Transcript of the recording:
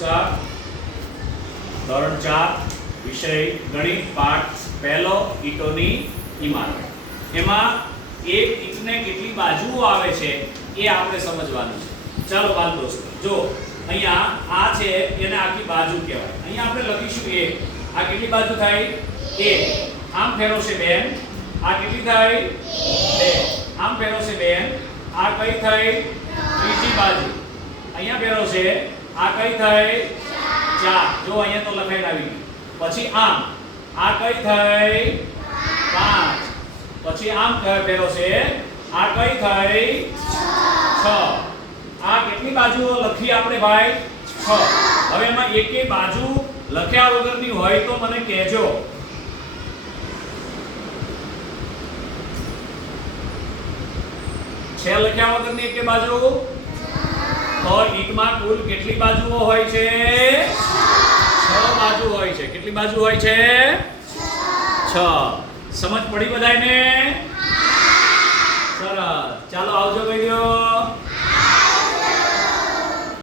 નમસ્કાર. ધોરણ ચાર, વિષય ગણિત, પાઠ, પહેલો ઈટોની ઇમારત. એમાં એક ઈંટને કેટલી બાજુઓ આવે છે એ આપણે સમજવાનું છે. ચાલો બાલ દોસ્તો, જો અહીંયા આ છે, એને આખી બાજુ કહેવાય. અહીંયા આપણે લખીશું એક. આ કેટલી બાજુ થાય? એક. આમ ફેરવશે બેન. આ કેટલી થાય? બે. આમ ફેરવશે બેન. આ કઈ થઈ ત્રીજી બાજુ. અહીંયા ફેરવશે આ કઈ થઈ ચાર. જો અહીંયા તો લખાઈ આવી પછી આમ. આ કઈ થઈ પાંચ. પછી આમ ક- છે. આ કઈ થઈ છ. આ કેટલી બાજુઓ લખી આપણે ભાઈ? છ. હવે એમાં એકે બાજુ લખ્યા વગરની હોય તો મને કહેજો. છે લખ્યા વગરની એકે બાજુ? તો કુલ કેટલી બાજુઓ હોય છે? છ બાજુ હોય છે. કેટલી બાજુ હોય છે? છ. સમજ પડી બધાને